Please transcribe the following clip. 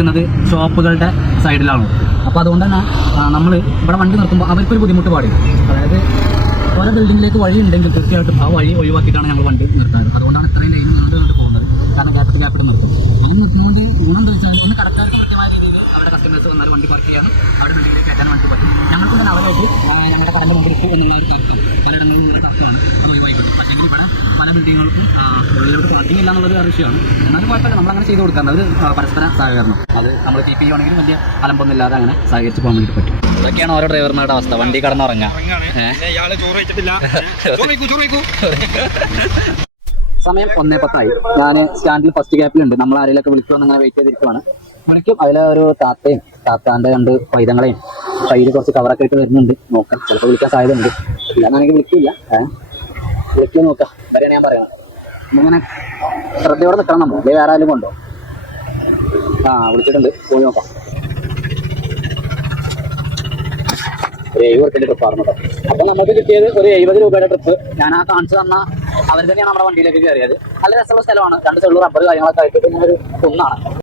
നിൽക്കുന്നത് ഷോപ്പുകളുടെ സൈഡിലാണ്. അപ്പോൾ അതുകൊണ്ട് തന്നെ നമ്മൾ ഇവിടെ വണ്ടി നിർത്തുമ്പോൾ അവർക്കൊരു ബുദ്ധിമുട്ട് പാടില്ല. അതായത് ഓരോ ബിൽഡിങ്ങിലേക്ക് വഴി ഉണ്ടെങ്കിൽ തീർച്ചയായിട്ടും ആ വഴി ഒഴിവാക്കിയിട്ടാണ് ഞങ്ങൾ വണ്ടി നിർത്താറ്. അതുകൊണ്ടാണ് ഇത്രയും ലൈൻ നീണ്ടു പോകുന്നത്. കാരണം ഗ്യാപ്പിട്ട് നിർത്തും. അങ്ങനെ നിർത്തുന്നതുകൊണ്ട് ഗുണം എന്താ വെച്ചാൽ ഒന്ന് കടക്കാർക്ക് കൃത്യമായ രീതിയിൽ അവരുടെ കസ്റ്റമേഴ്സ് വന്നാൽ വണ്ടി പാർക്ക് ചെയ്യാനും അവരുടെ ബിൽഡിങ്ങിലേക്ക് കയറ്റാൻ വേണ്ടി പറ്റും. ഞങ്ങൾക്ക് തന്നെ അവരായിട്ട് ഞങ്ങളുടെ കടൻ്റെ മുമ്പിൽ ഇട്ടു എന്നുള്ള ഒരു തീർക്കും പലയിടങ്ങളിലും നല്ല കറക്റ്റമാണ്, അത് ഒഴിവായിക്കിട്ടും. പക്ഷേ ഇവിടെ പല ബിൽഡിങ്ങുകൾക്കും ഉള്ളിലോട്ട് പാർക്കിംഗ് ഇല്ല എന്നുള്ളൊരു വിഷയമാണ്. എന്നാലും കുഴപ്പമില്ല, നമ്മളങ്ങനെ ചെയ്ത് കൊടുക്കാറുണ്ട്. ഒരു പരസ്പര സഹകരണം, അത് നമ്മൾ TP ആണെങ്കിലും വലിയ അലമ്പൊന്നും ഇല്ലാതെ അങ്ങനെ സഹകരിച്ച് പോകാൻ വേണ്ടി പറ്റും. ഇതൊക്കെയാണ് ഓരോ ഡ്രൈവർമാരുടെ അവസ്ഥ. വണ്ടി കടന്നുറങ്ങാം. സമയം 1:10. ഞാൻ സ്റ്റാൻഡിൽ ഫസ്റ്റ് ഗ്യാപ്പിലുണ്ട്. നമ്മൾ ആരെങ്കിലൊക്കെ വിളിക്കുമെന്ന് അങ്ങനെ വെയിറ്റ് ചെയ്തിരിക്കുവാണ്. വിളിക്കും. അതിലെ ഒരു താത്താൻ്റെ 2 പൈതങ്ങളെയും കയ്യിൽ കുറച്ച് കവറൊക്കെ ഇട്ട് വരുന്നുണ്ട്. നോക്കാം, ചിലപ്പോൾ വിളിക്കാൻ സാധ്യത ഉണ്ട്. ഇല്ലാന്നാണെങ്കിൽ വിളിക്കില്ല. വിളിക്കുക നോക്കാം. വരെയാണ് ഞാൻ പറയണം. ഇങ്ങനെ ശ്രദ്ധയോടെ നിൽക്കണം നമ്മൾ. അല്ലെങ്കിൽ വേറെ ആരും കൊണ്ടോ? വിളിച്ചിട്ടുണ്ട്, പോയി നോക്കാം. ഒരു 70 ട്രിപ്പ് ആയിരുന്നു കേട്ടോ. അപ്പം നമുക്ക് കിട്ടിയത് ഒരു 70 രൂപയുടെ ട്രിപ്പ്. ഞാൻ ആ കാണിച്ചു തന്ന അവർ തന്നെയാണ് നമ്മുടെ വണ്ടിയിലേക്ക് കയറിയത്. നല്ല രസമുള്ള സ്ഥലമാണ്. 2 ചെള്ളു റബ്ബർ കാര്യങ്ങളൊക്കെ ആയിട്ട് പിന്നെ ഒരു കുന്നാണ്.